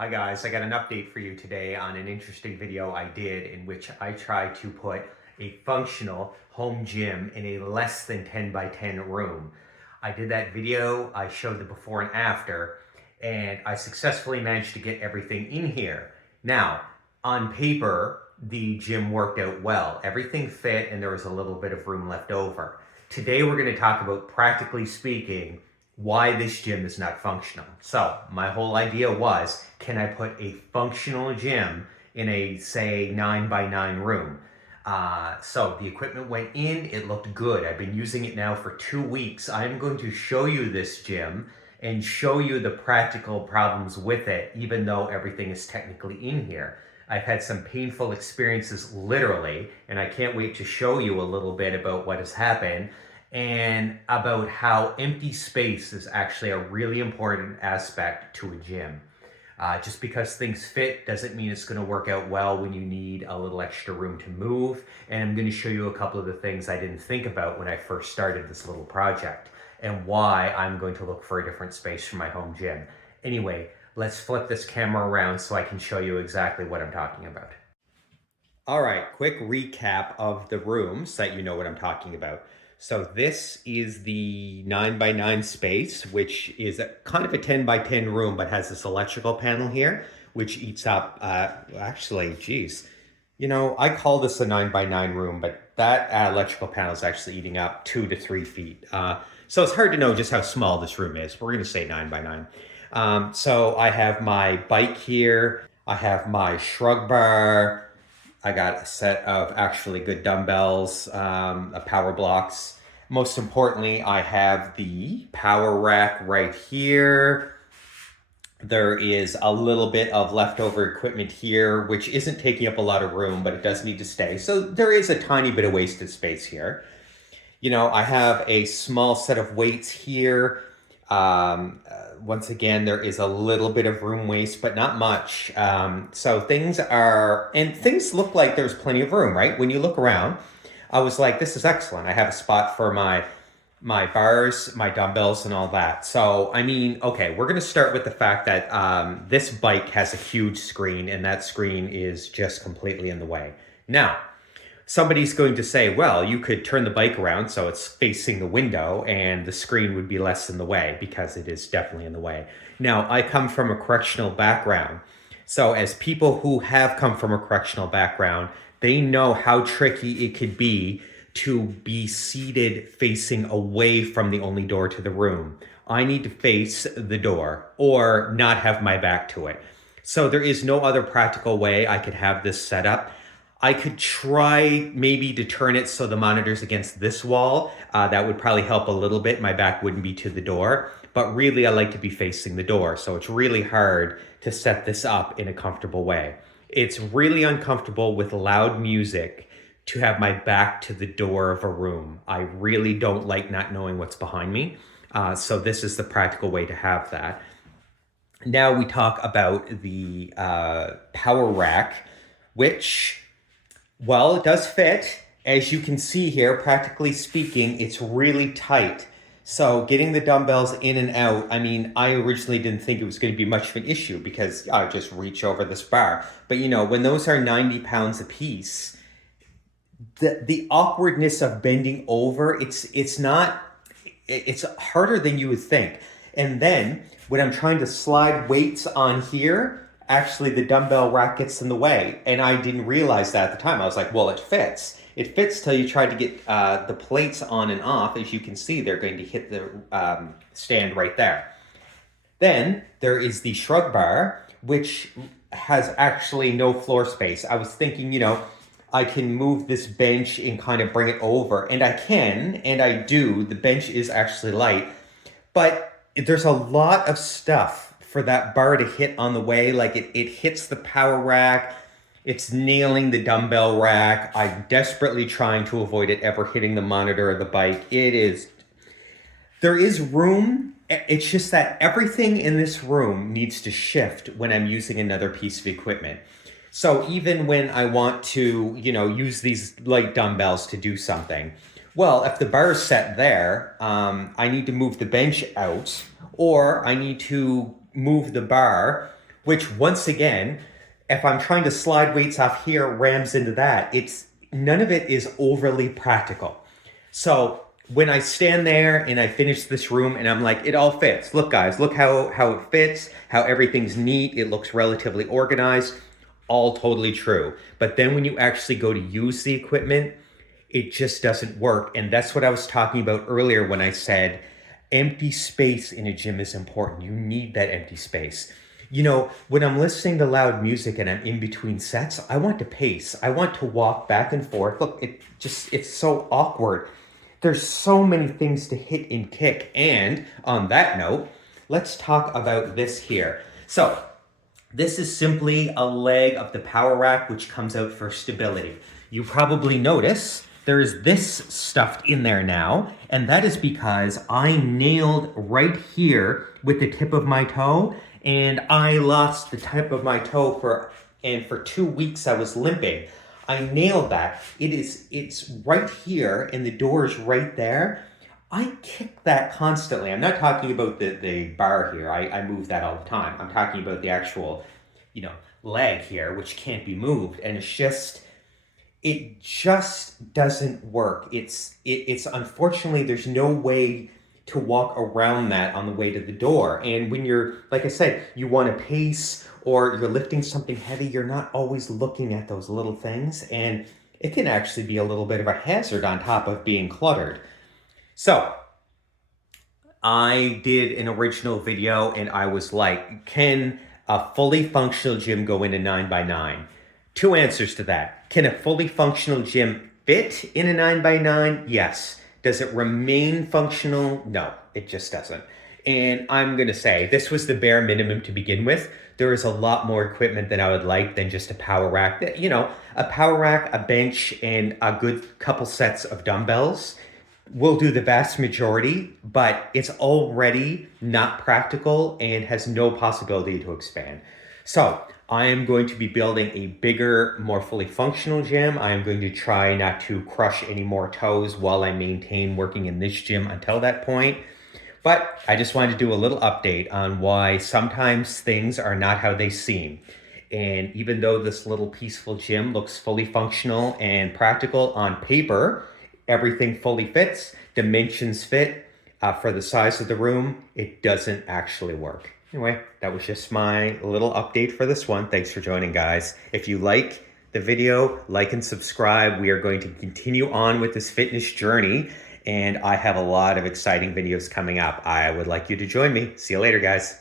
Hi guys, I got an update for you today on an interesting video I did in which I tried to put a functional home gym in a less than 10 by 10 room. I did that video, I showed the before and after, and I successfully managed to get everything in here. Now, on paper, the gym worked out well. Everything fit and there was a little bit of room left over. Today we're going to talk about, practically speaking, why this gym is not functional. So my whole idea was, can I put a functional gym in a, say, 9 by 9 room? So the equipment went in, it looked good. I've been using it now for 2 weeks. I'm going to show you this gym and show you the practical problems with it, even though everything is technically in here. I've had some painful experiences literally, and I can't wait to show you a little bit about what has happened and about how empty space is actually a really important aspect to a gym. Just because things fit doesn't mean it's going to work out well when you need a little extra room to move. And I'm going to show you a couple of the things I didn't think about when I first started this little project and why I'm going to look for a different space for my home gym. Anyway, let's flip this camera around so I can show you exactly what I'm talking about. All right, quick recap of the room so that you know what I'm talking about. So this is the 9 by 9 space, which is kind of a 10 by 10 room, but has this electrical panel here, which eats up, actually, geez. You know, I call this a 9 by 9 room, but that electrical panel is actually eating up 2 to 3 feet. So it's hard to know just how small this room is. We're going to say 9 by 9. So I have my bike here. I have my shrug bar. I got a set of actually good dumbbells, power blocks. Most importantly, I have the power rack right here. There is a little bit of leftover equipment here, which isn't taking up a lot of room, but it does need to stay. So there is a tiny bit of wasted space here. You know, I have a small set of weights here. Once again, there is a little bit of room waste, but not much. So things look like there's plenty of room, right? When you look around, I was like, this is excellent. I have a spot for my bars, my dumbbells, and all that. So, I mean, okay, we're going to start with the fact that this bike has a huge screen, and that screen is just completely in the way. Now, somebody's going to say, well, you could turn the bike around so it's facing the window and the screen would be less in the way, because it is definitely in the way. Now, I come from a correctional background. So as people who have come from a correctional background, they know how tricky it could be to be seated facing away from the only door to the room. I need to face the door or not have my back to it. So there is no other practical way I could have this set up. I could try maybe to turn it so the monitor's against this wall. That would probably help a little bit. My back wouldn't be to the door, but really I like to be facing the door. So it's really hard to set this up in a comfortable way. It's really uncomfortable with loud music to have my back to the door of a room. I really don't like not knowing what's behind me. So this is the practical way to have that. Now we talk about the power rack, which, well, it does fit. As you can see here, practically speaking, it's really tight. So getting the dumbbells in and out, I mean, I originally didn't think it was going to be much of an issue because I just reach over this bar. But you know, when those are 90 pounds a piece, the awkwardness of bending over, it's harder than you would think. And then when I'm trying to slide weights on here, actually the dumbbell rack gets in the way. And I didn't realize that at the time. I was like, well, it fits. It fits till you try to get the plates on and off. As you can see, they're going to hit the stand right there. Then there is the shrug bar, which has actually no floor space. I was thinking, you know, I can move this bench and kind of bring it over. And I can, and I do. The bench is actually light. But there's a lot of stuff for that bar to hit on the way. Like it hits the power rack. It's nailing the dumbbell rack. I'm desperately trying to avoid it ever hitting the monitor or the bike. There is room. It's just that everything in this room needs to shift when I'm using another piece of equipment. So even when I want to, you know, use these light dumbbells to do something, well, if the bar is set there, I need to move the bench out, or I need to move the bar which once again, if I'm trying to slide weights off here, rams into that. None of it is overly practical. So when I stand there and I finish this room and I'm like, it all fits. Look guys, look how it fits, how everything's neat. It looks relatively organized. All totally true. But then when you actually go to use the equipment, it just doesn't work. And that's what I was talking about earlier when I said empty space in a gym is important. You need that empty space. You know, when I'm listening to loud music and I'm in between sets, I want to pace. I want to walk back and forth. Look, it's so awkward. There's so many things to hit and kick. And on that note, let's talk about this here. So this is simply a leg of the power rack, which comes out for stability. You probably notice there's this stuffed in there now, and that is because I nailed right here with the tip of my toe, and I lost the tip of my toe for 2 weeks I was limping. I nailed that. It's right here, and the door is right there. I kick that constantly. I'm not talking about the bar here. I move that all the time. I'm talking about the actual, leg here, which can't be moved, and it just doesn't work. It's unfortunately, there's no way to walk around that on the way to the door. And when you're, like I said, you want to pace or you're lifting something heavy, you're not always looking at those little things. And it can actually be a little bit of a hazard on top of being cluttered. So I did an original video and I was like, can a fully functional gym go in a 9x9? Two answers to that. Can a fully functional gym fit in a 9x9? Yes. Does it remain functional? No, it just doesn't. And I'm going to say this was the bare minimum to begin with. There is a lot more equipment than I would like than just a power rack. A power rack, a bench, and a good couple sets of dumbbells will do the vast majority, but it's already not practical and has no possibility to expand. So I am going to be building a bigger, more fully functional gym. I am going to try not to crush any more toes while I maintain working in this gym until that point. But I just wanted to do a little update on why sometimes things are not how they seem. And even though this little peaceful gym looks fully functional and practical on paper, everything fully fits, dimensions fit for the size of the room, it doesn't actually work. Anyway, that was just my little update for this one. Thanks for joining, guys. If you like the video, like and subscribe. We are going to continue on with this fitness journey, and I have a lot of exciting videos coming up. I would like you to join me. See you later, guys.